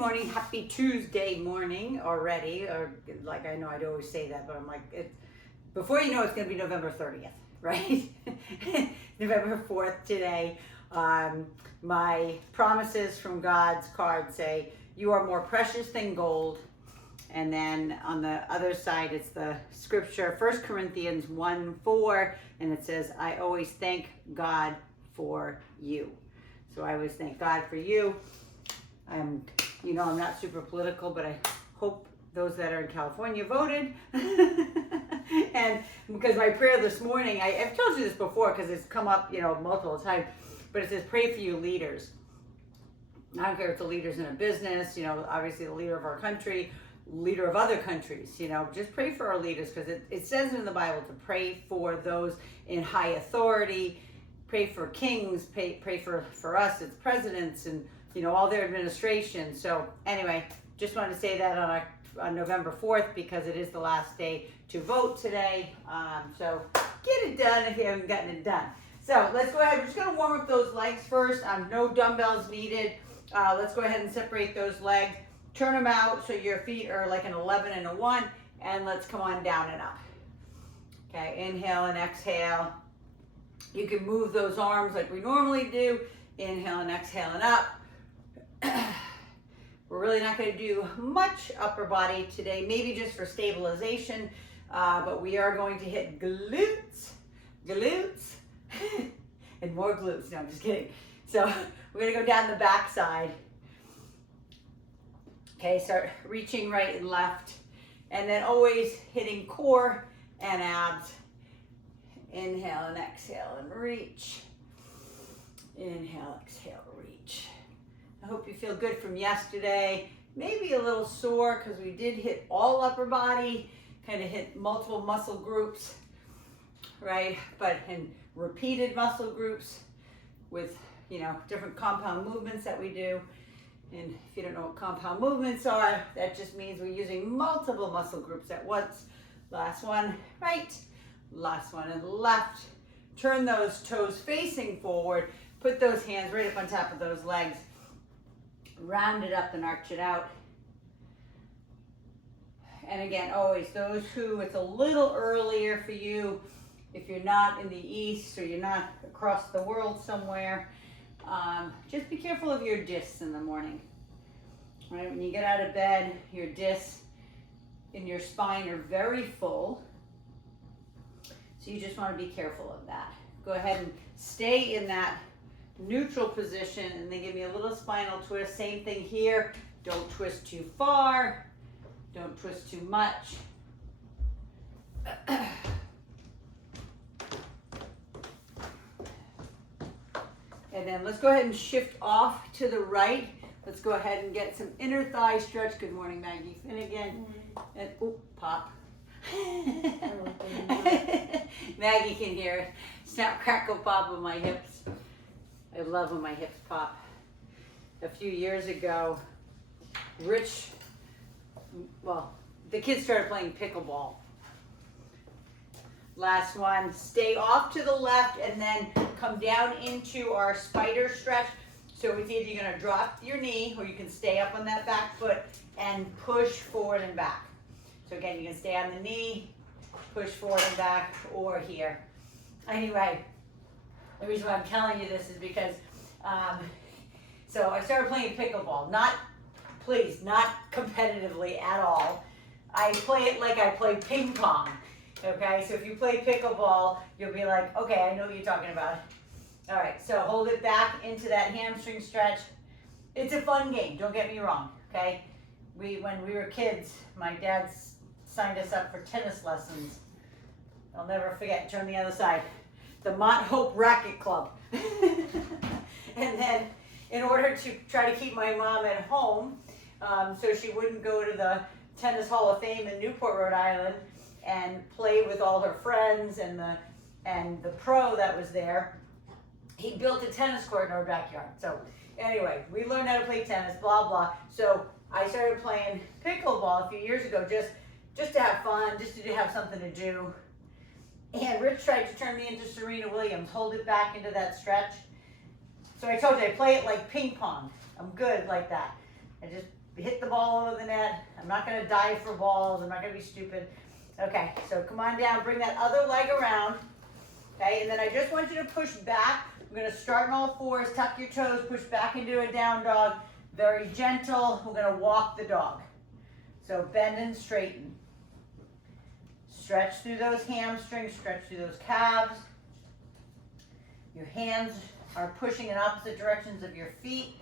morning, happy Tuesday morning already, or like I know I'd always say that, but I'm like, before you know it's going to be November 30th, right? November 4th today. My promises from God's card say, you are more precious than gold. And then on the other side, it's the scripture, 1 Corinthians 1:4, and it says, I always thank God for you. So I always thank God for you. I'm not super political, but I hope those that are in California voted. And because my prayer this morning, I've told you this before because it's come up, multiple times, but it says, pray for you leaders. I don't care if it's the leaders in a business, obviously the leader of our country, leader of other countries, just pray for our leaders, because it says in the Bible to pray for those in high authority, pray for kings, pray for us, it's presidents and all their administration. So anyway, just wanted to say that on November 4th, because it is the last day to vote today. So get it done if you haven't gotten it done. So let's go ahead. We're just going to warm up those legs first. No dumbbells needed. Let's go ahead and separate those legs. Turn them out so your feet are like an 11 and a 1. And let's come on down and up. Okay, inhale and exhale. You can move those arms like we normally do. Inhale and exhale and up. We're really not going to do much upper body today, maybe just for stabilization, but we are going to hit glutes, and more glutes. No, I'm just kidding. So we're going to go down the back side. Okay, start reaching right and left, and then always hitting core and abs. Inhale and exhale and reach. Inhale, exhale, reach. I hope you feel good from yesterday. Maybe a little sore because we did hit all upper body, kind of hit multiple muscle groups, right? But in repeated muscle groups with, different compound movements that we do. And if you don't know what compound movements are, that just means we're using multiple muscle groups at once. Last one, right. Last one and left. Turn those toes facing forward. Put those hands right up on top of those legs. Round it up and arch it out. And again, always those who, it's a little earlier for you, if you're not in the East or you're not across the world somewhere, just be careful of your discs in the morning. Right? When you get out of bed, your discs in your spine are very full. So you just want to be careful of that. Go ahead and stay in that neutral position, and then give me a little spinal twist. Same thing here. Don't twist too far. Don't twist too much. And then let's go ahead and shift off to the right. Let's go ahead and get some inner thigh stretch. Good morning, Maggie Finnegan. And pop. Maggie can hear it. Snap, crackle, pop of my hips. I love when my hips pop. A few years ago, the kids started playing pickleball. Last one, stay off to the left and then come down into our spider stretch. So it's either you're going to drop your knee or you can stay up on that back foot and push forward and back. So again, you can stay on the knee, push forward and back, or here. Anyway, the reason why I'm telling you this is because, so I started playing pickleball, not competitively at all. I play it like I play ping pong, okay? So if you play pickleball, you'll be like, okay, I know what you're talking about. All right, so hold it back into that hamstring stretch. It's a fun game, don't get me wrong, okay? When we were kids, my dad signed us up for tennis lessons. I'll never forget, turn the other side. The Mont Hope Racket Club. And then in order to try to keep my mom at home, so she wouldn't go to the Tennis Hall of Fame in Newport, Rhode Island, and play with all her friends and the pro that was there, he built a tennis court in our backyard. So anyway, we learned how to play tennis, blah, blah. So I started playing pickleball a few years ago just to have fun, just to have something to do. And Rich tried to turn me into Serena Williams, hold it back into that stretch. So I told you, I play it like ping pong. I'm good like that. I just hit the ball over the net. I'm not gonna dive for balls. I'm not gonna be stupid. Okay, so come on down, bring that other leg around. Okay, and then I just want you to push back. We're gonna start in all fours, tuck your toes, push back into a down dog. Very gentle, we're gonna walk the dog. So bend and straighten. Stretch through those hamstrings, stretch through those calves. Your hands are pushing in opposite directions of your feet.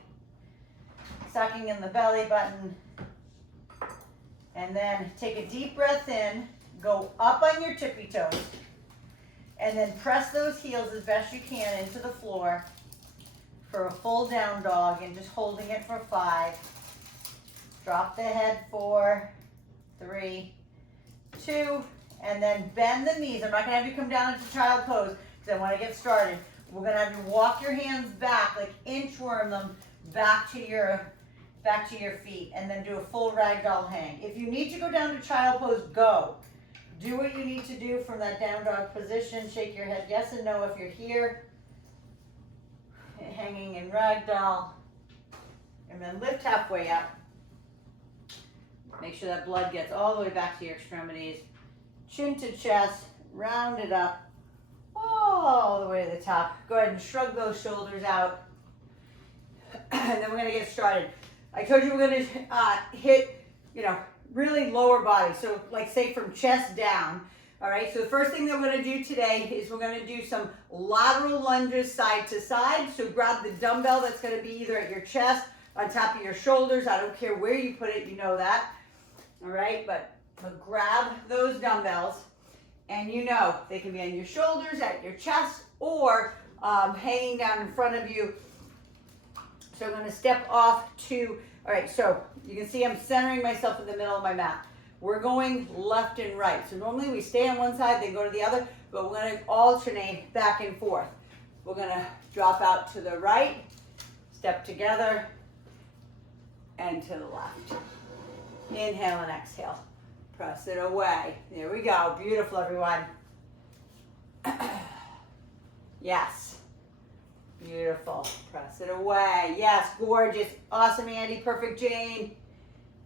Sucking in the belly button. And then take a deep breath in, go up on your tippy toes, and then press those heels as best you can into the floor for a full down dog, and just holding it for 5. Drop the head, 4, 3, 2, and then bend the knees. I'm not gonna have you come down into child pose because I want to get started. We're gonna have you walk your hands back, like inchworm them back to your feet, and then do a full ragdoll hang. If you need to go down to child pose, go. Do what you need to do from that down dog position. Shake your head yes and no if you're here. Hanging in ragdoll. And then lift halfway up. Make sure that blood gets all the way back to your extremities. Chin to chest, round it up, all the way to the top. Go ahead and shrug those shoulders out. And then we're gonna get started. I told you we're gonna hit, really lower body. So like say from chest down. All right, so the first thing that we're gonna do today is we're gonna do some lateral lunges side to side. So grab the dumbbell that's gonna be either at your chest, on top of your shoulders. I don't care where you put it, you know that. All right, but grab those dumbbells, and they can be on your shoulders, at your chest, or hanging down in front of you. So I'm gonna step off to, all right, so you can see I'm centering myself in the middle of my mat. We're going left and right. So normally we stay on one side, then go to the other, but we're gonna alternate back and forth. We're gonna drop out to the right, step together, and to the left. Inhale and exhale. Press it away. There we go. Beautiful, everyone. Yes. Beautiful. Press it away. Yes, gorgeous. Awesome, Andy. Perfect, Jane.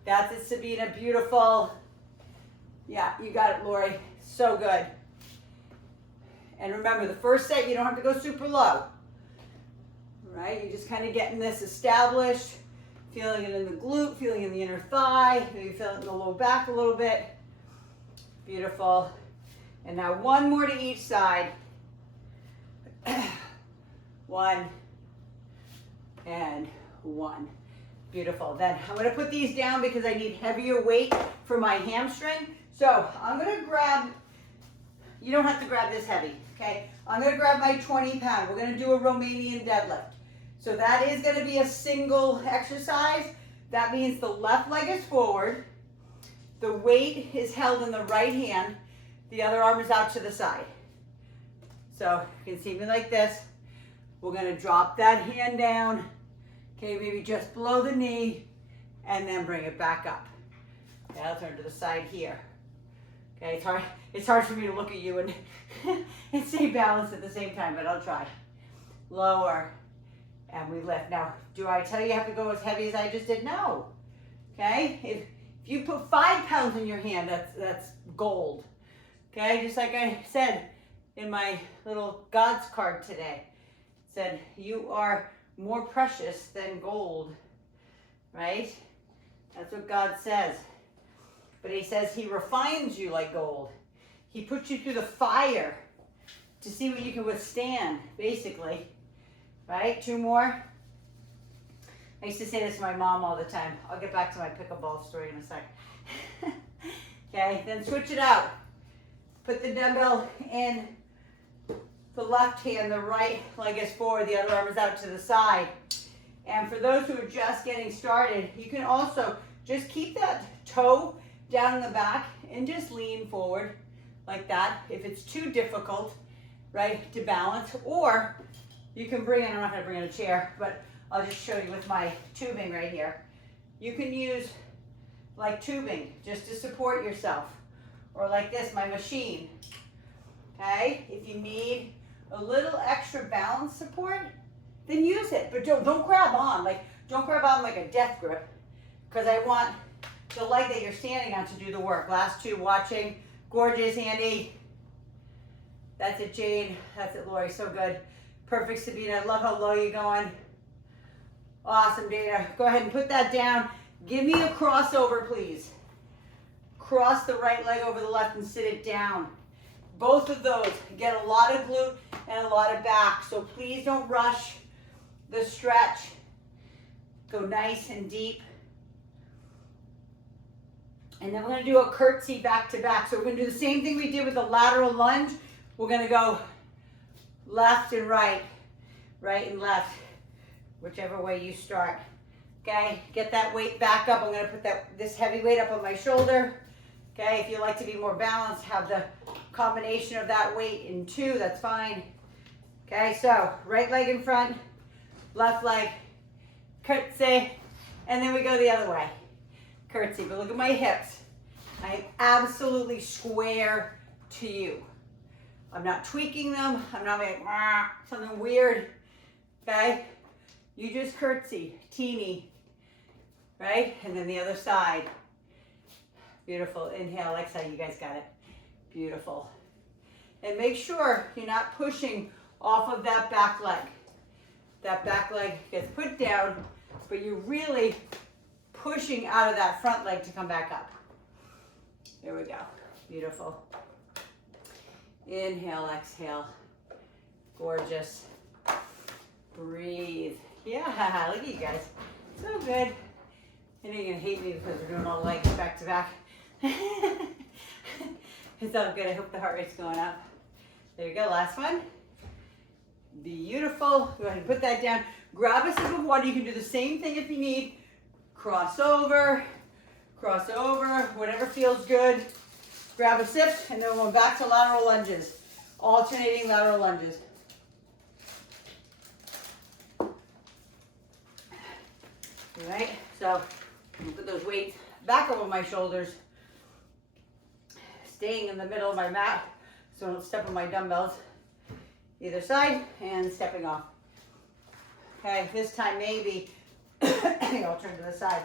That's it, Sabina. Beautiful. Yeah, you got it, Lori. So good. And remember, the first set, you don't have to go super low. All right? You're just kind of getting this established. Feeling it in the glute, feeling it in the inner thigh. Maybe feel it in the low back a little bit. Beautiful. And now one more to each side. 1 and 1. Beautiful. Then I'm going to put these down because I need heavier weight for my hamstring. So I'm going to grab, you don't have to grab this heavy, okay? I'm going to grab my 20 pound. We're going to do a Romanian deadlift. So that is going to be a single exercise. That means the left leg is forward. The weight is held in the right hand. The other arm is out to the side. So you can see me like this. We're going to drop that hand down. Okay, maybe just below the knee, and then bring it back up. Okay, I'll turn to the side here. Okay, it's hard for me to look at you and, and stay balanced at the same time, but I'll try. Lower. And we lift. Now, do I tell you you have to go as heavy as I just did? No. Okay? If you put 5 pounds in your hand, that's gold. Okay? Just like I said in my little God's card today. It said, you are more precious than gold. Right? That's what God says. But he says he refines you like gold. He puts you through the fire to see what you can withstand, basically. Right? 2 more. I used to say this to my mom all the time. I'll get back to my pickleball story in a sec. Okay, then switch it out. Put the dumbbell in the left hand, the right leg is forward, the other arm is out to the side. And for those who are just getting started, you can also just keep that toe down in the back and just lean forward like that. If it's too difficult, right, to balance, or you can bring in, I'm not going to bring in a chair, but I'll just show you with my tubing right here. You can use like tubing just to support yourself, or like this, my machine. Okay, if you need a little extra balance support, then use it, but don't grab on, don't grab on like a death grip. because I want the leg that you're standing on to do the work. Last two, watching. Gorgeous, Andy. That's it, Jane. That's it, Lori. So good. Perfect, Sabina. I love how low you're going. Awesome, Dana. Go ahead and put that down. Give me a crossover, please. Cross the right leg over the left and sit it down. Both of those get a lot of glute and a lot of back. So please don't rush the stretch. Go nice and deep. And then we're going to do a curtsy back to back. So we're going to do the same thing we did with the lateral lunge. We're going to go left and right, right and left, whichever way you start. Okay, get that weight back up. I'm going to put this heavy weight up on my shoulder. Okay, if you like to be more balanced, have the combination of that weight in two, that's fine. Okay, so right leg in front, left leg, curtsy, and then we go the other way. Curtsy, but look at my hips. I am absolutely square to you. I'm not tweaking them. I'm not making something weird. Okay? You just curtsy, teeny, right? And then the other side. Beautiful. Inhale, exhale. You guys got it. Beautiful. And make sure you're not pushing off of that back leg. That back leg gets put down, but you're really pushing out of that front leg to come back up. There we go. Beautiful. Inhale, exhale. Gorgeous. Breathe. Yeah, look at you guys. So good. I know you're gonna hate me because we're doing all legs back to back. It's all good. I hope the heart rate's going up. There you go. Last one. Beautiful. Go ahead and put that down. Grab a sip of water. You can do the same thing if you need. Cross over, whatever feels good. Grab a sip, and then we're going back to lateral lunges. Alternating lateral lunges. All right, so I'm gonna put those weights back over my shoulders, staying in the middle of my mat, so I don't step on my dumbbells. Either side, and stepping off. Okay, this time maybe, I'll turn to the side.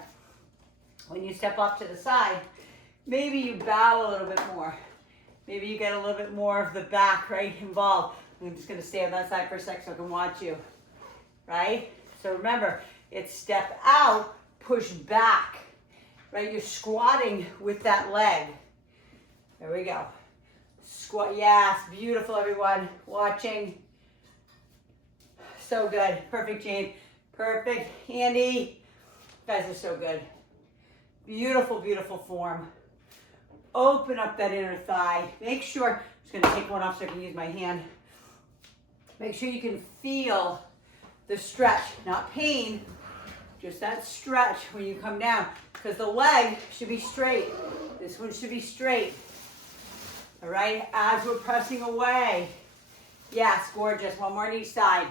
When you step up to the side, maybe you bow a little bit more. Maybe you get a little bit more of the back, right, involved. I'm just gonna stay on that side for a sec so I can watch you, right? So remember, it's step out, push back, right? You're squatting with that leg. There we go. Squat, yes, beautiful everyone, watching. So good, perfect Jane, perfect Andy. You guys are so good. Beautiful, beautiful form. Open up that inner thigh. Make sure, I'm just gonna take one off so I can use my hand. Make sure you can feel the stretch, not pain, just that stretch when you come down, because the leg should be straight. This one should be straight. All right, as we're pressing away. Yes, gorgeous. One more on each side.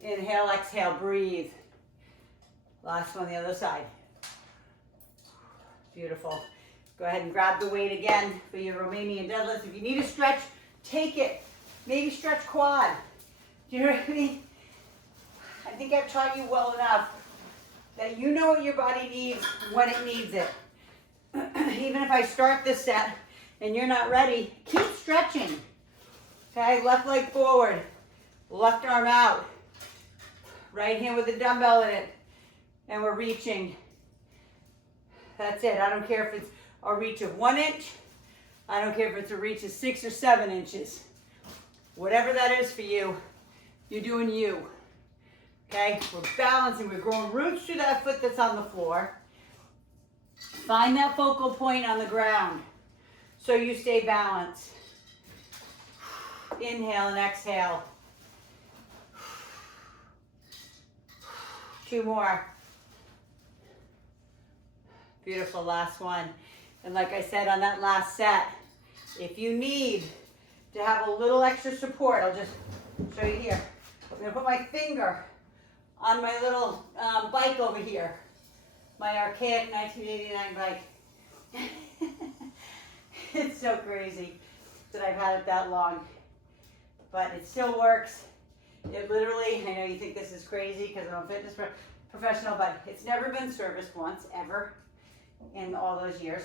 Inhale, exhale, breathe. Last one on the other side. Beautiful. Go ahead and grab the weight again for your Romanian deadlifts. If you need a stretch, take it. Maybe stretch quad. Do you know what I mean? I think I've taught you well enough that you know what your body needs when it needs it. Even if I start this set and you're not ready, keep stretching. Okay, left leg forward, left arm out, right hand with a dumbbell in it, and we're reaching. That's it. I don't care if it's a reach of 1 inch. I don't care if it's a reach of 6 or 7 inches. Whatever that is for you, you're doing you. Okay, we're balancing, we're growing roots through that foot that's on the floor. Find that focal point on the ground so you stay balanced. Inhale and exhale. 2 more. Beautiful, last one. And like I said on that last set, if you need to have a little extra support, I'll just show you here. I'm gonna put my finger on my little bike over here. My archaic 1989 bike. It's so crazy that I've had it that long, but it still works. It literally, I know you think this is crazy because I'm a fitness pro, professional, but it's never been serviced once, ever, in all those years.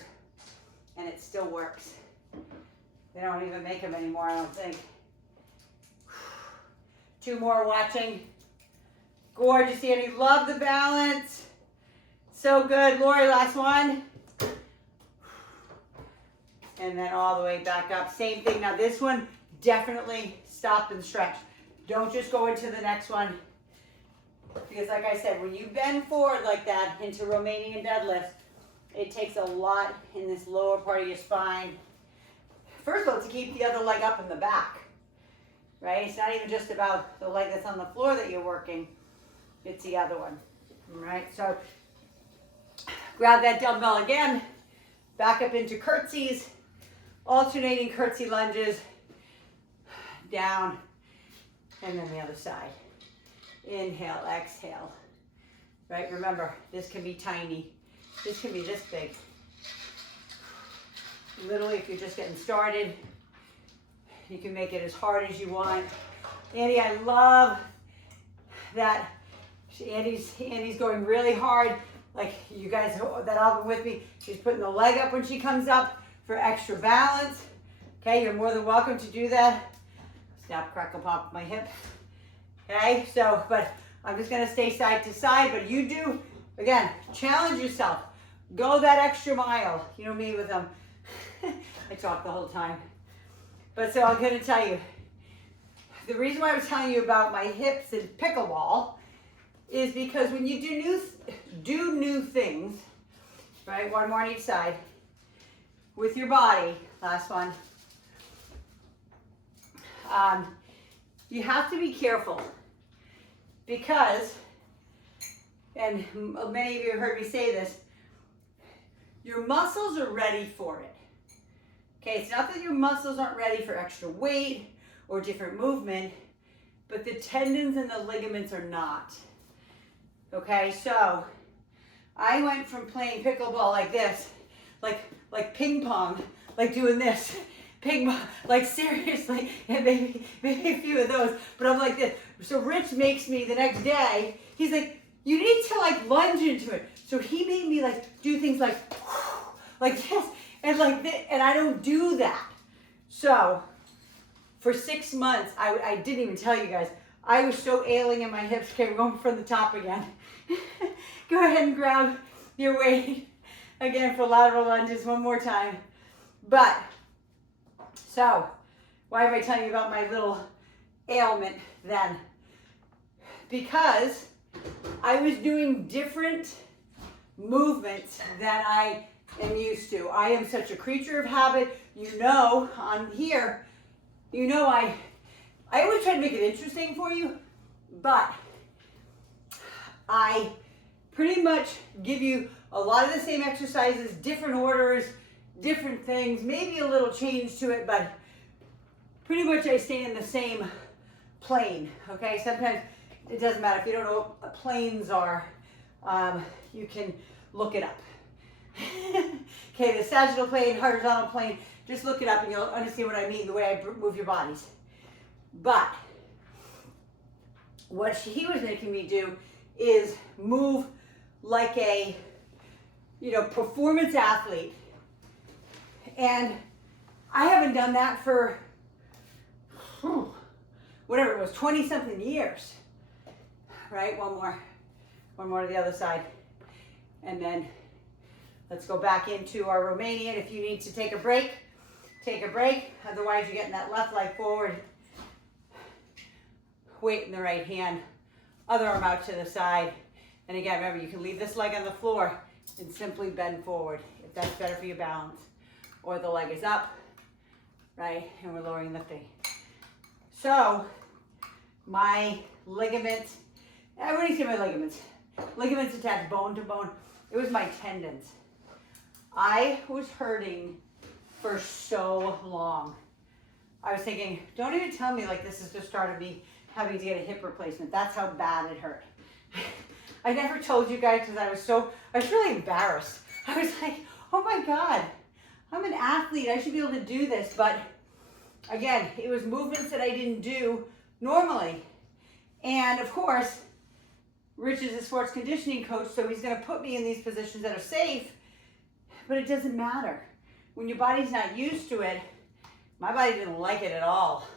And it still works. They don't even make them anymore, I don't think. 2 more watching. Gorgeous, Annie. Love the balance. So good. Lori, last one. And then all the way back up. Same thing. Now this one, definitely stop and stretch. Don't just go into the next one. Because like I said, when you bend forward like that into Romanian deadlifts, it takes a lot in this lower part of your spine. First of all, to keep the other leg up in the back, right? It's not even just about the leg that's on the floor that you're working. It's the other one, all right? So grab that dumbbell again, back up into curtsies, alternating curtsy lunges, down, and then the other side. Inhale, exhale, right? Remember, this can be tiny. This can be this big. Literally, if you're just getting started, you can make it as hard as you want. Andy, I love that Andy's going really hard. Like you guys that all been with me, she's putting the leg up when she comes up for extra balance. Okay, you're more than welcome to do that. Snap, crackle, pop my hip. Okay, so, but I'm just gonna stay side to side, but you do, again, challenge yourself. Go that extra mile. You know me with them. I talk the whole time. But so I'm gonna tell you, the reason why I was telling you about my hips and pickleball is because when you do new things, right, one more on each side, with your body, last one, you have to be careful because, and many of you have heard me say this, your muscles are ready for it. Okay, it's not that your muscles aren't ready for extra weight or different movement, but the tendons and the ligaments are not. Okay, so I went from playing pickleball like this, like ping pong, like doing this, ping pong, like seriously, and maybe a few of those, but I'm like this. So Rich makes me the next day, he's like, you need to like lunge into it. So he made me like do things like this and like this, and I don't do that. So for 6 months, I didn't even tell you guys, I was so ailing in my hips. Okay, we're going from the top again. Go ahead and grab your weight again for lateral lunges one more time. But, so, why am I telling you about my little ailment then? Because I was doing different movements than I am used to. I am such a creature of habit. You know, on here, you know I always try to make it interesting for you, but I pretty much give you a lot of the same exercises, different orders, different things, maybe a little change to it, but pretty much I stay in the same plane, okay? Sometimes it doesn't matter. If you don't know what planes are, you can look it up. Okay, the sagittal plane, horizontal plane, just look it up and you'll understand what I mean, the way I move your bodies. But what he was making me do is move like a, performance athlete. And I haven't done that for, whatever it was, 20 something years, right? One more to the other side. And then let's go back into our Romanian. If you need to take a break, take a break. Otherwise you're getting that left leg forward. Weight in the right hand, other arm out to the side. And again, remember, you can leave this leg on the floor and simply bend forward if that's better for your balance. Or the leg is up, right? And we're lowering the feet. So, my ligaments, I wouldn't say my ligaments. Ligaments attached bone to bone. It was my tendons. I was hurting for so long. I was thinking, don't even tell me like this is the start of me having to get a hip replacement. That's how bad it hurt. I never told you guys because I was really embarrassed. I was like, oh my God, I'm an athlete. I should be able to do this. But again, it was movements that I didn't do normally. And of course, Rich is a sports conditioning coach, so he's going to put me in these positions that are safe, but it doesn't matter. When your body's not used to it, my body didn't like it at all.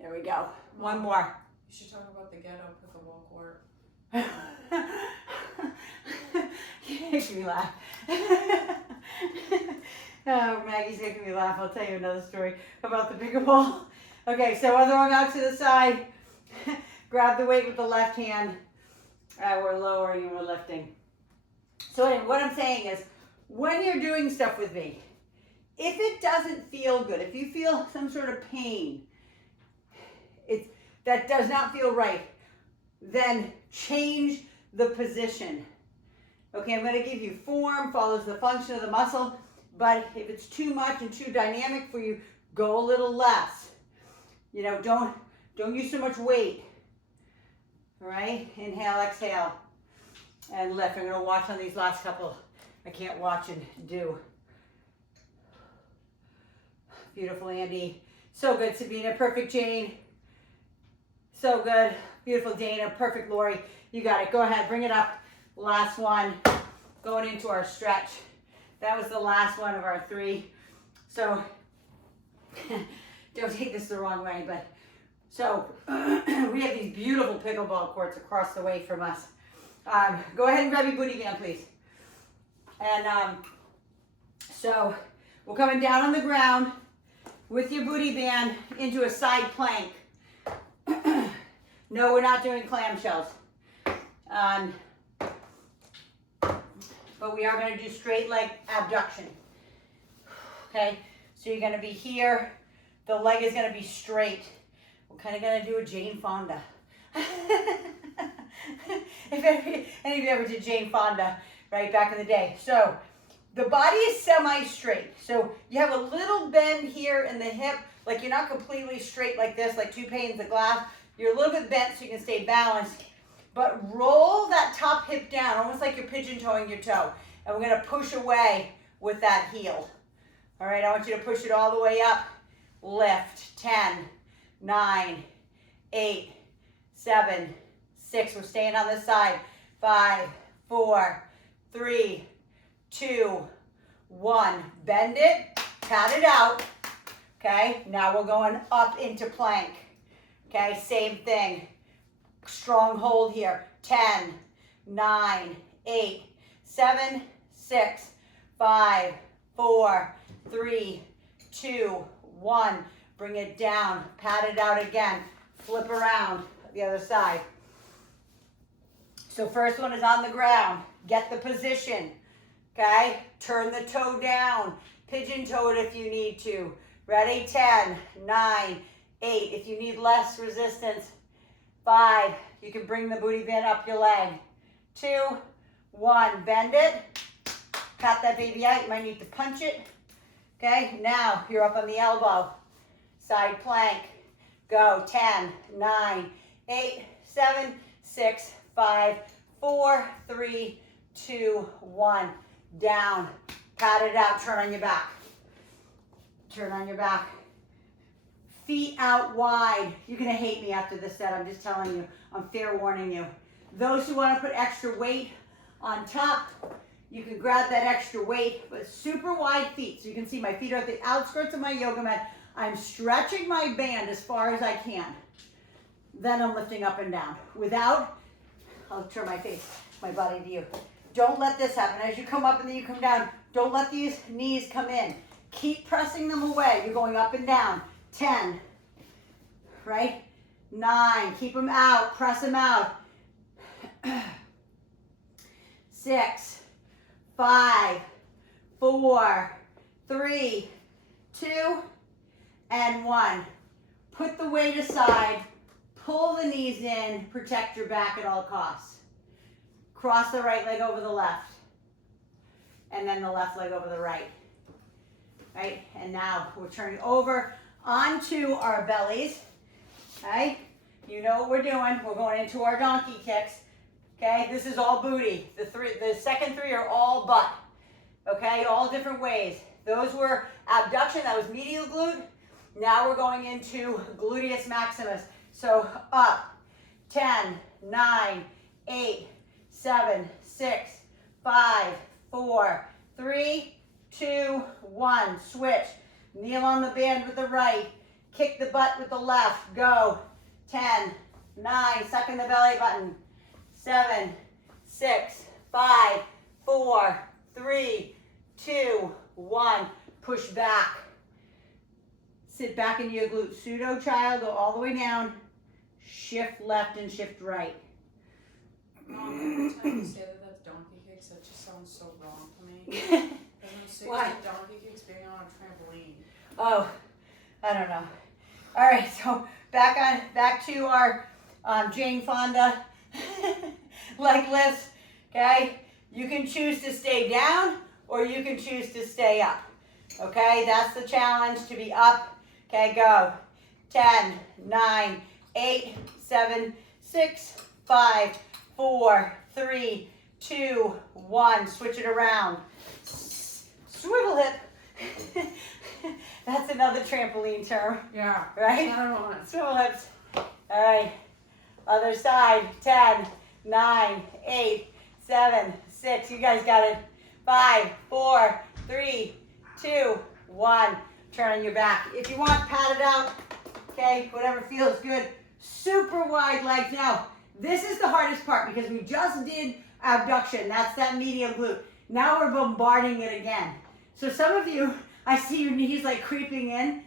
Here we go. One more. You should talk about the ghetto pickleball court. You make me laugh. Oh, Maggie's making me laugh. I'll tell you another story about the pickleball. Okay, so other arm out to the side. Grab the weight with the left hand. We're lowering and we're lifting. So anyway, what I'm saying is, when you're doing stuff with me, if it doesn't feel good, if you feel some sort of pain, that does not feel right, then change the position. Okay, I'm going to give you form, follows the function of the muscle, but if it's too much and too dynamic for you, go a little less. You know, don't use so much weight. All right, inhale, exhale, and lift. I'm going to watch on these last couple. I can't watch and do. Beautiful, Andy. So good, Sabina. Perfect, Jane. So good. Beautiful, Dana. Perfect, Lori. You got it. Go ahead. Bring it up. Last one. Going into our stretch. That was the last one of our 3. So, don't take this the wrong way, but so we have these beautiful pickleball courts across the way from us. Go ahead and grab your booty band, please. And so we're coming down on the ground with your booty band into a side plank. No, we're not doing clamshells. But we are going to do straight leg abduction. Okay, so you're going to be here. The leg is going to be straight. We're kind of going to do a Jane Fonda. If any of you ever did Jane Fonda, right, back in the day. So the body is semi-straight. So you have a little bend here in the hip, like you're not completely straight like this, like 2 panes of glass. You're a little bit bent so you can stay balanced. But roll that top hip down, almost like you're pigeon-toeing your toe. And we're going to push away with that heel. All right, I want you to push it all the way up. Lift. 10, 9, 8, 7, 6. We're staying on this side. 5, 4, 3, 2, 1. Bend it, pat it out. Okay, now we're going up into plank. Okay, same thing. Strong hold here. 10, 9, 8, 7, 6, 5, 4, 3, 2, 1. Bring it down. Pat it out again. Flip around the other side. So first one is on the ground. Get the position. Okay? Turn the toe down. Pigeon toe it if you need to. Ready? 10, 9, 8. If you need less resistance, 5. You can bring the booty band up your leg. 2, 1. Bend it. Pat that baby out. You might need to punch it. Okay? Now you're up on the elbow. Side plank. Go. 10, 9, 8, 7, 6, 5, 4, 3, 2, 1. Down. Pat it out. Turn on your back. Turn on your back. Feet out wide. You're going to hate me after this set. I'm just telling you. I'm fair warning you. Those who want to put extra weight on top, you can grab that extra weight, but super wide feet. So you can see my feet are at the outskirts of my yoga mat. I'm stretching my band as far as I can. Then I'm lifting up and down. Without, I'll turn my face, my body to you. Don't let this happen. As you come up and then you come down, don't let these knees come in. Keep pressing them away. You're going up and down. 10, right? 9, keep them out, press them out. 6, 5, 4, 3, 2, and 1. Put the weight aside, pull the knees in, protect your back at all costs. Cross the right leg over the left, and then the left leg over the right. Right? And now we're turning over onto our bellies. Okay? You know what we're doing. We're going into our donkey kicks. Okay? This is all booty. The second 3 are all butt. Okay? All different ways. Those were abduction. That was medial glute. Now we're going into gluteus maximus. So up. 10, 9, 8, 7, 6, 5, 4, 3, 2, 1. Switch. Kneel on the band with the right. Kick the butt with the left. Go. 10, 9. Suck in the belly button. 7, 6, 5, 4, 3, 2, 1. Push back. Sit back into your glute. Pseudo child. Go all the way down. Shift left and shift right. Mom, every time you say that donkey kicks, that just sounds so wrong to me. Because I'm sick Why? of donkey kicks being on a trampoline. Oh, I don't know. All right, so back to our Jane Fonda leg lifts. Okay, you can choose to stay down or you can choose to stay up. Okay, that's the challenge, to be up. Okay, go. 10, 9, 8, 7, 6, 5, 4, 3, 2, 1. Switch it around. Swivel hip. That's another trampoline term. Yeah. Right? I don't want it. Swivel hips. All right. Other side. 10, 9, 8, 7, 6. You guys got it. 5, 4, 3, 2, 1. Turn on your back. If you want, pat it out. Okay, whatever feels good. Super wide legs. Now, this is the hardest part because we just did abduction. That's that medium glute. Now we're bombarding it again. So some of you, I see your knees like creeping in.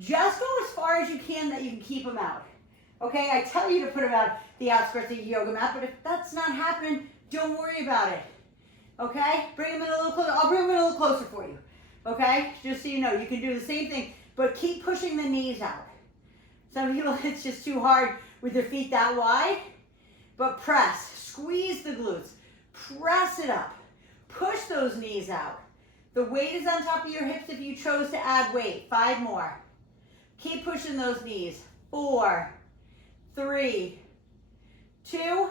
Just go as far as you can that you can keep them out. Okay, I tell you to put them out the outskirts of your yoga mat, but if that's not happening, don't worry about it. Okay, bring them in a little closer. I'll bring them in a little closer for you. Okay, just so you know, you can do the same thing, but keep pushing the knees out. Some people, it's just too hard with their feet that wide, but press, squeeze the glutes, press it up, push those knees out. The weight is on top of your hips if you chose to add weight. 5 more. Keep pushing those knees. 4, 3, 2,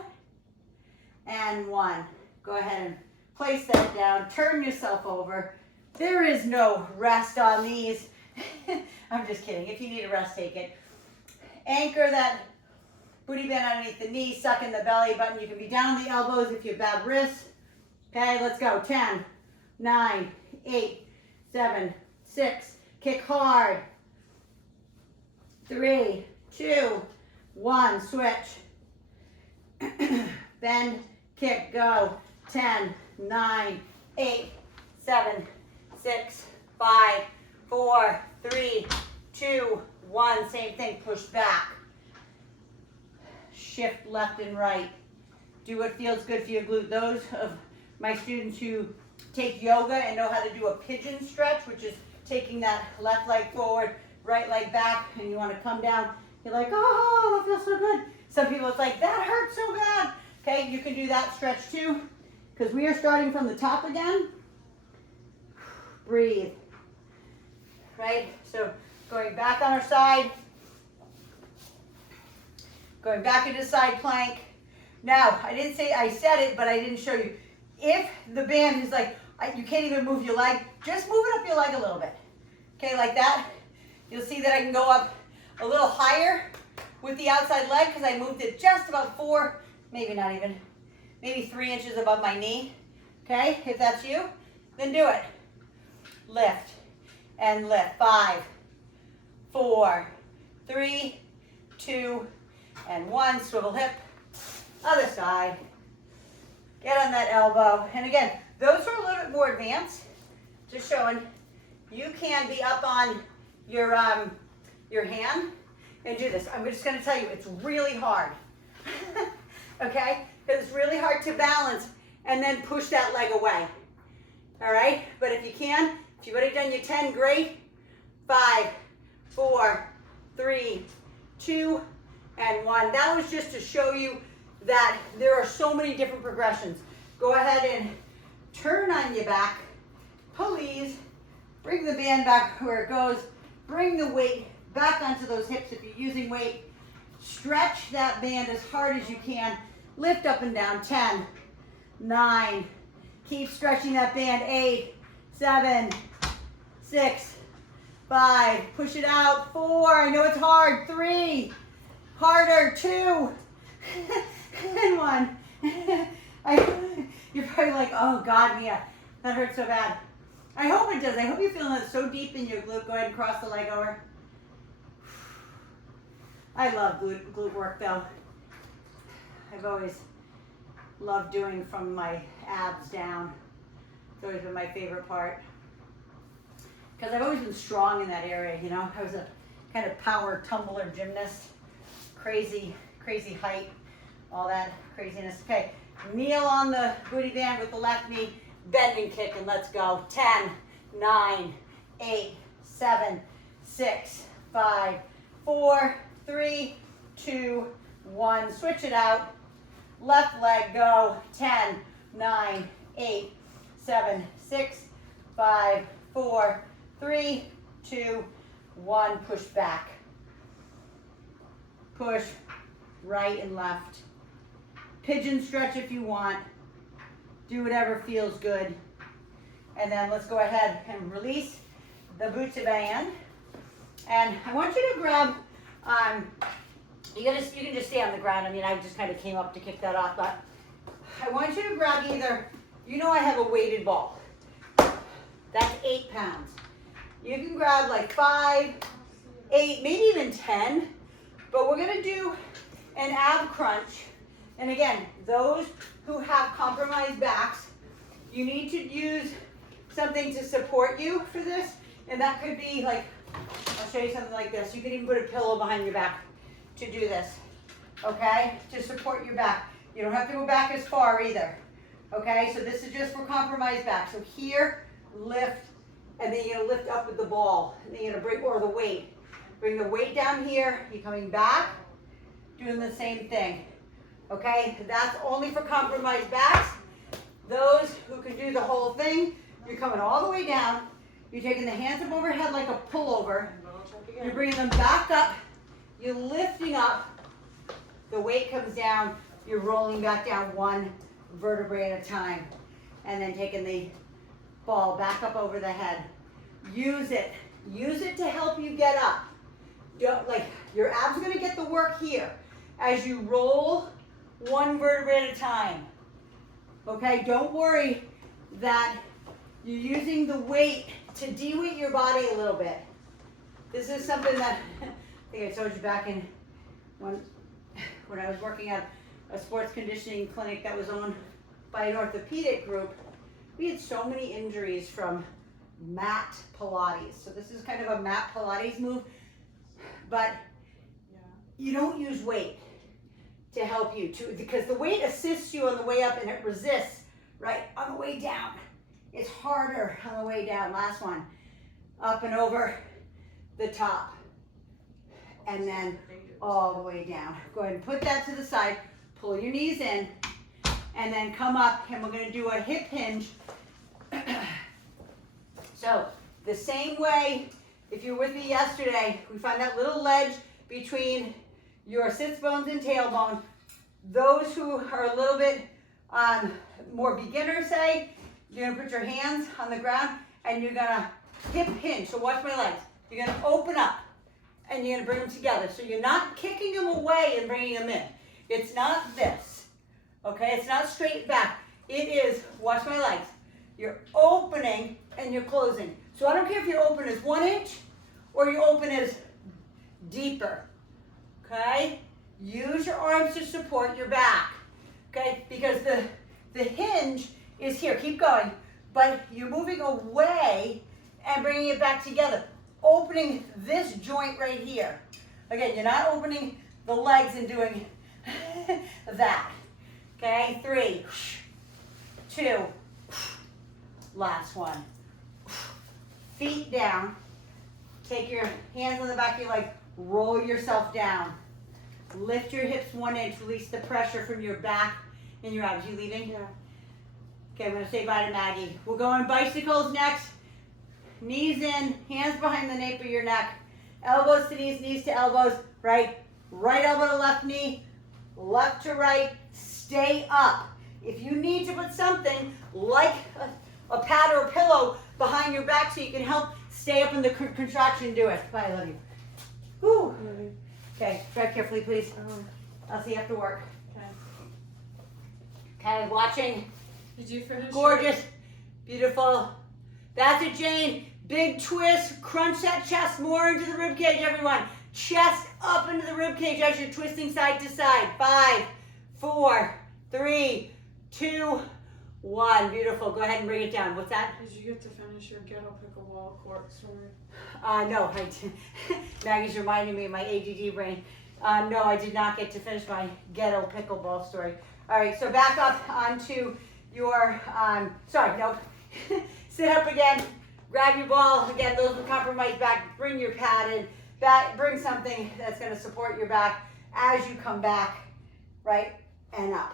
and 1. Go ahead and place that down. Turn yourself over. There is no rest on these. I'm just kidding. If you need a rest, take it. Anchor that booty band underneath the knee. Suck in the belly button. You can be down the elbows if you have bad wrists. Okay, let's go. 10, 9, 8, 7, 6. Kick hard. 3, 2, 1. Switch. Bend, kick, go. 10, 9, 8, 7, 6, 5, 4, 3, 2, 1. Same thing. Push back. Shift left and right. Do what feels good for your glute. Those of my students who take yoga and know how to do a pigeon stretch, which is taking that left leg forward, right leg back, and you want to come down. You're like, oh, that feels so good. Some people, it's like, that hurts so bad. Okay, you can do that stretch too, because we are starting from the top again. Breathe. Right, so going back on our side, going back into side plank. Now, I didn't say, I said it, but I didn't show you. If the band is like, you can't even move your leg, just move it up your leg a little bit. Okay, like that. You'll see that I can go up a little higher with the outside leg because I moved it just about 4, maybe not even, maybe 3 inches above my knee. Okay, if that's you, then do it. Lift and lift. 5, 4, 3, 2, and 1. Swivel hip. Other side. Get on that elbow. And again, those are a little bit more advanced. Just showing you can be up on your hand and do this. I'm just going to tell you, it's really hard. Okay? It's really hard to balance and then push that leg away. All right? But if you can, if you've already done your 10, great. 5, 4, 3, 2, and 1. That was just to show you that there are so many different progressions. Go ahead and turn on your back. Please bring the band back where it goes. Bring the weight back onto those hips if you're using weight. Stretch that band as hard as you can. Lift up and down. 10, 9. Keep stretching that band. 8, 7, 6, 5. Push it out. 4. I know it's hard. 3. Harder. 2. And 1. You're probably like, oh God, Mia, that hurts so bad. I hope it does. I hope you're feeling it so deep in your glute. Go ahead and cross the leg over. I love glute work though. I've always loved doing from my abs down. It's always been my favorite part. Because I've always been strong in that area, you know. I was a kind of power tumbler gymnast. Crazy height, all that craziness. Okay, kneel on the booty band with the left knee, bend and kick, and let's go. 10, 9, 8, 7, 6, 5, 4, 3, 2, 1. Switch it out. Left leg, go. 10, 9, 8, 7, 6, 5, 4, 3, 2, 1. Push back. Push right and left. Pigeon stretch if you want. Do whatever feels good. And then let's go ahead and release the booty band. And I want you to grab, you can just stay on the ground. I mean, I just kind of came up to kick that off, but I want you to grab either, you know I have a weighted ball. That's 8 pounds. You can grab like 5, 8, maybe even 10. But we're gonna do an ab crunch. And again, those who have compromised backs, you need to use something to support you for this. And that could be like, I'll show you something like this. You can even put a pillow behind your back to do this, okay? To support your back. You don't have to go back as far either, okay? So this is just for compromised back. So here, lift, and then you're gonna lift up with the ball. And then you're gonna bring, or the weight. Bring the weight down here, you're coming back, doing the same thing, okay? That's only for compromised backs. Those who can do the whole thing, you're coming all the way down, you're taking the hands up overhead like a pullover, you're bringing them back up, you're lifting up, the weight comes down, you're rolling back down one vertebrae at a time, and then taking the ball back up over the head. Use it to help you get up. Don't, like, your abs are going to get the work here as you roll one vertebrae at a time. Okay, don't worry that you're using the weight to de-weight your body a little bit. This is something that I think I told you back in when I was working at a sports conditioning clinic that was owned by an orthopedic group. We had so many injuries from mat Pilates. So this is kind of a mat Pilates move. But you don't use weight to help you, because the weight assists you on the way up and it resists right on the way down. It's harder on the way down. Last one, up and over the top, and then all the way down. Go ahead and put that to the side, pull your knees in, and then come up, and we're going to do a hip hinge. So the same way, if you were with me yesterday, we find that little ledge between your sits bones and tailbone. Those who are a little bit more beginner, say, you're gonna put your hands on the ground and you're gonna hip hinge. So watch my legs. You're gonna open up and you're gonna bring them together. So you're not kicking them away and bringing them in. It's not this, okay? It's not straight back. It is, watch my legs. You're opening and you're closing. So I don't care if you open as 1 inch or you open as deeper, okay? Use your arms to support your back, okay? Because the hinge is here, keep going, but you're moving away and bringing it back together, opening this joint right here. Again, you're not opening the legs and doing that, okay? 3, 2, last one. Feet down. Take your hands on the back of your leg. Roll yourself down. Lift your hips 1 inch. Release the pressure from your back and your abs. You leaving? Yeah. Okay, I'm going to say bye to Maggie. We'll go on bicycles next. Knees in, hands behind the nape of your neck. Elbows to knees, knees to elbows. Right elbow to left knee. Left to right. Stay up. If you need to put something like a pad or a pillow behind your back so you can help stay up in the contraction, do it. Bye, I love you. Whew. Okay, drive carefully, please. I'll see you after work. Okay. Okay, watching. Did you finish? Gorgeous, beautiful. That's it, Jane. Big twist, crunch that chest more into the rib cage, everyone. Chest up into the rib cage as you're twisting side to side. 5, 4, 3, 2, 1. Beautiful. Go ahead and bring it down. What's that? Did you get to finish your ghetto pickleball court story? No, I didn't. Maggie's reminding me of my ADD brain. No, I did not get to finish my ghetto pickleball story. All right, so back up onto your, sorry, nope. Sit up again, grab your ball. Again, those with compromised back, bring your pad in. Bring something that's gonna support your back as you come back, right, and up.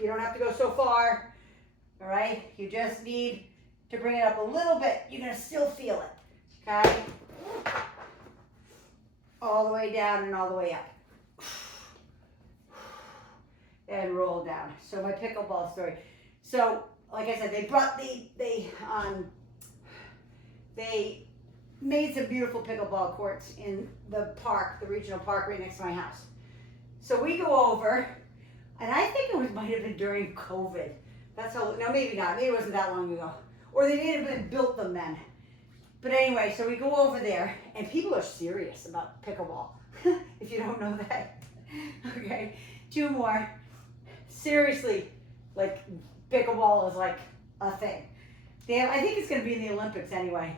You don't have to go so far, all right? You just need to bring it up a little bit. You're gonna still feel it, okay? All the way down and all the way up. And roll down. So my pickleball story. So, like I said, they made some beautiful pickleball courts in the park, the regional park right next to my house. So we go over, and I think might have been during COVID. That's how, no, maybe not. Maybe it wasn't that long ago. Or they may have been built them then. But anyway, so we go over there, and people are serious about pickleball, if you don't know that. Okay, 2 more. Seriously, like, pickleball is like a thing. I think it's going to be in the Olympics anyway.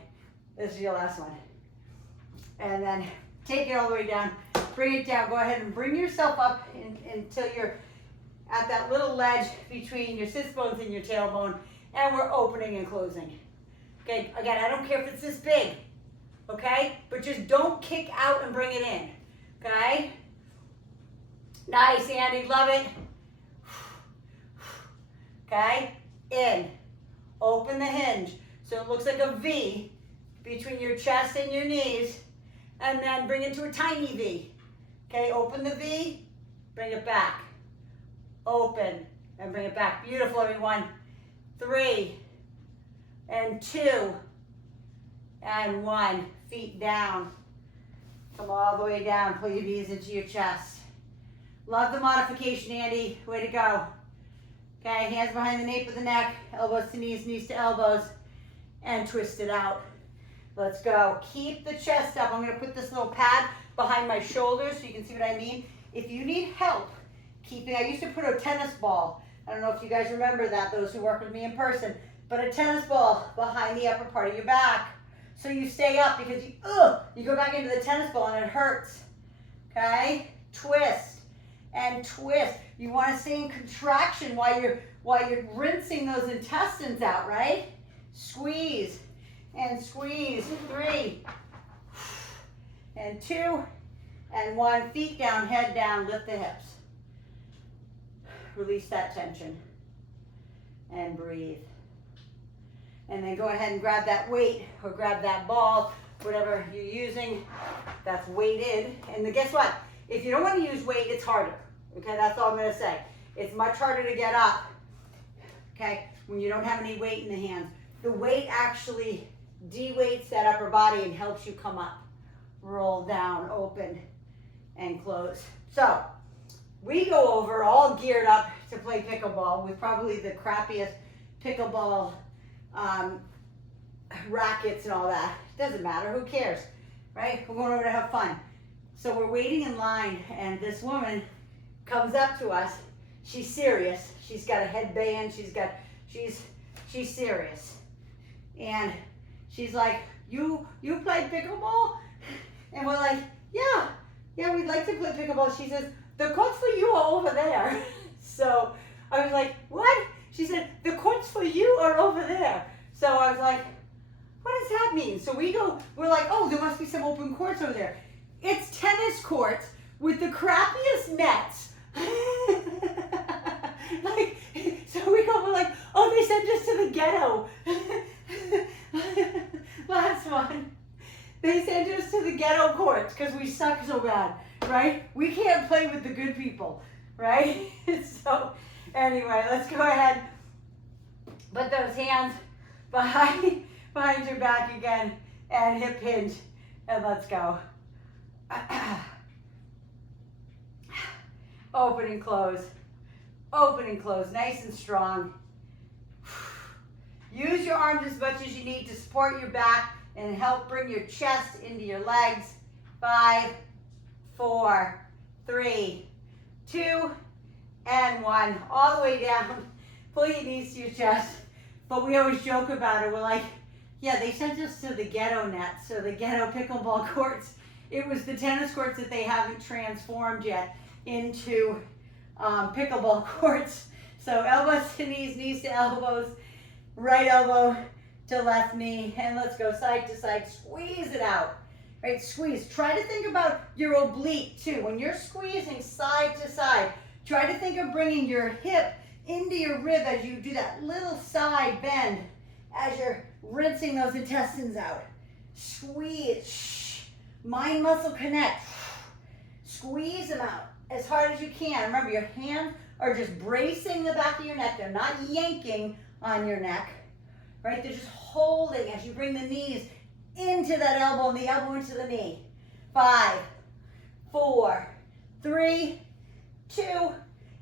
This is your last one. And then take it all the way down. Bring it down. Go ahead and bring yourself up until you're at that little ledge between your sits bones and your tailbone. And we're opening and closing. Okay, again, I don't care if it's this big. Okay? But just don't kick out and bring it in. Okay? Nice, Andy. Love it. Okay? In. Open the hinge. So it looks like a V between your chest and your knees. And then bring it to a tiny V. Okay? Open the V. Bring it back. Open. And bring it back. Beautiful, everyone. 3. And 2. And 1. Feet down. Come all the way down. Pull your knees into your chest. Love the modification, Andy. Way to go. Okay, hands behind the nape of the neck, elbows to knees, knees to elbows, and twist it out. Let's go. Keep the chest up. I'm going to put this little pad behind my shoulders so you can see what I mean. If you need help keeping, I used to put a tennis ball. I don't know if you guys remember that, those who work with me in person, but a tennis ball behind the upper part of your back. So you stay up because you go back into the tennis ball and it hurts. Okay? Twist and twist. You want to stay in contraction while you're rinsing those intestines out, right? Squeeze and squeeze. 3 and 2 and 1. Feet down, head down, lift the hips. Release that tension and breathe. And then go ahead and grab that weight or grab that ball, whatever you're using that's weighted. And then guess what? If you don't want to use weight, it's harder. Okay, that's all I'm going to say. It's much harder to get up, okay, when you don't have any weight in the hands. The weight actually de-weights that upper body and helps you come up. Roll down, open, and close. So, we go over all geared up to play pickleball with probably the crappiest pickleball rackets and all that. Doesn't matter, who cares, right? We're going over to have fun. So we're waiting in line, and this woman comes up to us. She's serious. She's got a headband. She's serious. And she's like, you play pickleball? And we're like, yeah, we'd like to play pickleball. She says, the courts for you are over there. So I was like, what? She said, the courts for you are over there. So I was like, what does that mean? So we're like, oh, there must be some open courts over there. It's tennis courts with the crappiest nets. We're like, oh, they sent us to the ghetto. Last one. They sent us to the ghetto courts because we suck so bad, right? We can't play with the good people, right? So anyway, let's go ahead. Put those hands behind your back again and hip hinge, and let's go. Open and close. Open and close, nice and strong. Use your arms as much as you need to support your back and help bring your chest into your legs. 5, 4, 3, 2, and 1. All the way down. Pull your knees to your chest. But we always joke about it. We're like, yeah, they sent us to the ghetto nets, so the ghetto pickleball courts. It was the tennis courts that they haven't transformed yet into pickleball courts. So elbows to knees, knees to elbows, right elbow to left knee, and let's go side to side. Squeeze it out, right? Squeeze. Try to think about your oblique too. When you're squeezing side to side, try to think of bringing your hip into your rib as you do that little side bend as you're rinsing those intestines out. Squeeze. Mind muscle connect. Squeeze them out as hard as you can. Remember, your hands are just bracing the back of your neck. They're not yanking on your neck, right? They're just holding as you bring the knees into that elbow and the elbow into the knee. 5, 4, 3, 2,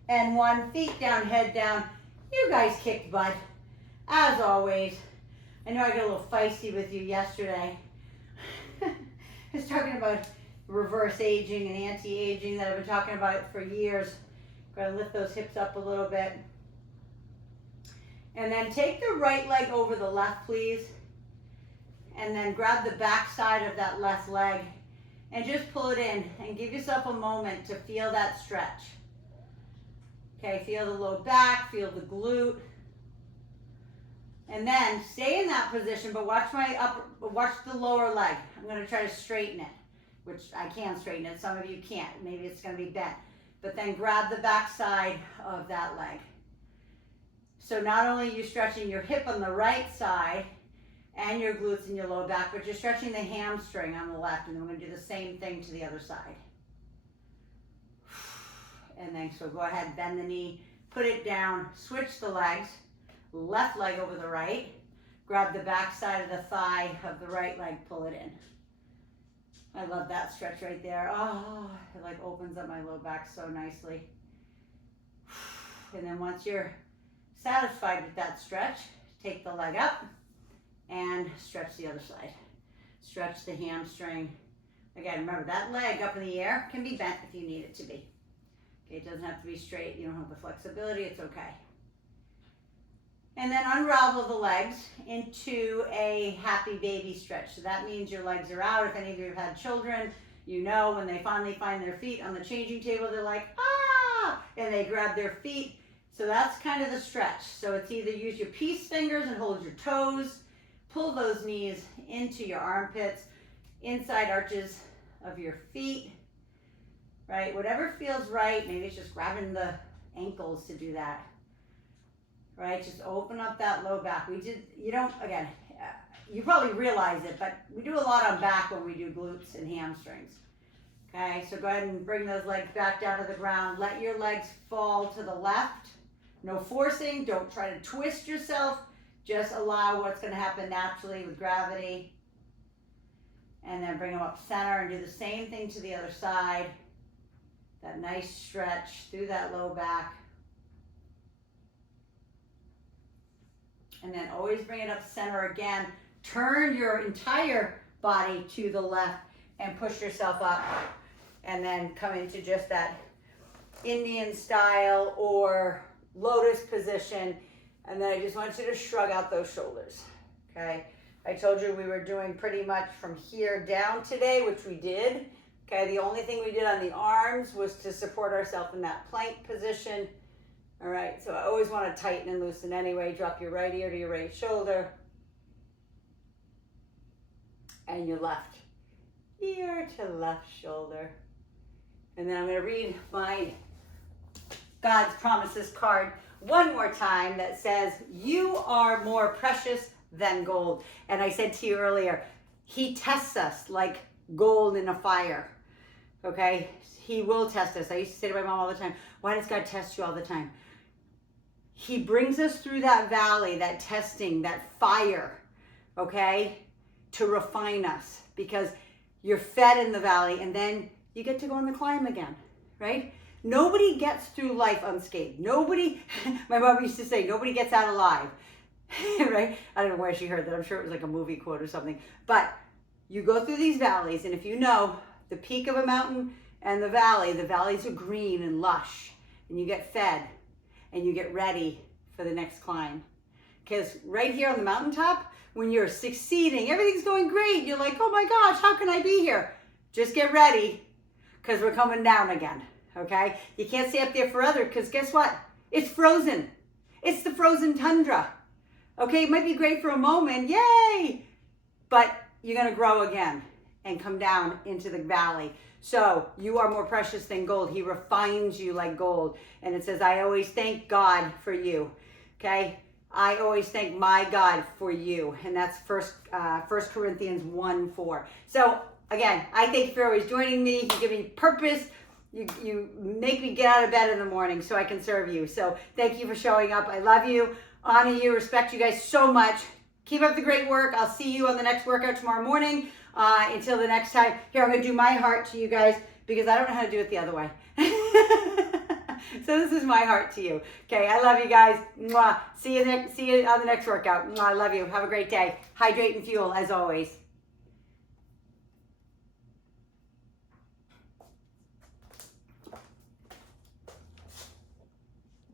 and 1. Feet down, head down. You guys kicked butt, as always. I know I got a little feisty with you yesterday. I was talking about reverse aging and anti-aging that I've been talking about for years. Gotta lift those hips up a little bit. And then take the right leg over the left, please. And then grab the back side of that left leg and just pull it in and give yourself a moment to feel that stretch. Okay, feel the low back, feel the glute. And then stay in that position, but watch the lower leg. I'm gonna try to straighten it, which I can straighten it. Some of you can't. Maybe it's gonna be bent. But then grab the back side of that leg. So not only are you stretching your hip on the right side and your glutes and your low back, but you're stretching the hamstring on the left, and then we're gonna do the same thing to the other side. And then, so go ahead, bend the knee, put it down, switch the legs, left leg over the right, grab the back side of the thigh of the right leg, pull it in. I love that stretch right there. Oh, it like opens up my low back so nicely. And then once you're satisfied with that stretch, take the leg up and stretch the other side. Stretch the hamstring. Again, remember that leg up in the air can be bent if you need it to be. Okay, it doesn't have to be straight. You don't have the flexibility, it's okay. And then unravel the legs into a happy baby stretch. So that means your legs are out. If any of you have had children, you know when they finally find their feet on the changing table, they're like, ah, and they grab their feet. So that's kind of the stretch. So it's either use your peace fingers and hold your toes, pull those knees into your armpits, inside arches of your feet, right? Whatever feels right. Maybe it's just grabbing the ankles to do that. Right, just open up that low back. You probably realize it, but we do a lot on back when we do glutes and hamstrings. Okay, so go ahead and bring those legs back down to the ground. Let your legs fall to the left. No forcing, don't try to twist yourself. Just allow what's gonna happen naturally with gravity. And then bring them up center and do the same thing to the other side. That nice stretch through that low back. And then always bring it up center again. Turn your entire body to the left and push yourself up. And then come into just that Indian style or lotus position. And then I just want you to shrug out those shoulders, okay? I told you we were doing pretty much from here down today, which we did. Okay, the only thing we did on the arms was to support ourselves in that plank position. All right, so I always want to tighten and loosen anyway. Drop your right ear to your right shoulder. And your left ear to left shoulder. And then I'm going to read my God's Promises card one more time that says, you are more precious than gold. And I said to you earlier, he tests us like gold in a fire. Okay? He will test us. I used to say to my mom all the time, why does God test you all the time? He brings us through that valley, that testing, that fire, okay, to refine us, because you're fed in the valley and then you get to go on the climb again, right? Nobody gets through life unscathed. Nobody, my mom used to say, nobody gets out alive, right? I don't know where she heard that. I'm sure it was like a movie quote or something. But you go through these valleys, and if you know the peak of a mountain and the valleys are green and lush, and you get fed, and you get ready for the next climb. Because right here on the mountaintop, when you're succeeding, everything's going great. You're like, oh my gosh, how can I be here? Just get ready, because we're coming down again, okay? You can't stay up there forever, because guess what? It's frozen. It's the frozen tundra, okay? It might be great for a moment, yay! But you're gonna grow again and come down into the valley. So you are more precious than gold. He refines you like gold. And it says, I always thank God for you, okay? I always thank my God for you. And that's First Corinthians 1:4. So again, I thank you for always joining me. You give me purpose. You make me get out of bed in the morning so I can serve you. So thank you for showing up. I love you, honor you, respect you guys so much. Keep up the great work. I'll see you on the next workout tomorrow morning. Until the next time. Here, I'm going to do my heart to you guys because I don't know how to do it the other way. So this is my heart to you. Okay, I love you guys. Mwah. See you on the next workout. Mwah. I love you. Have a great day. Hydrate and fuel as always.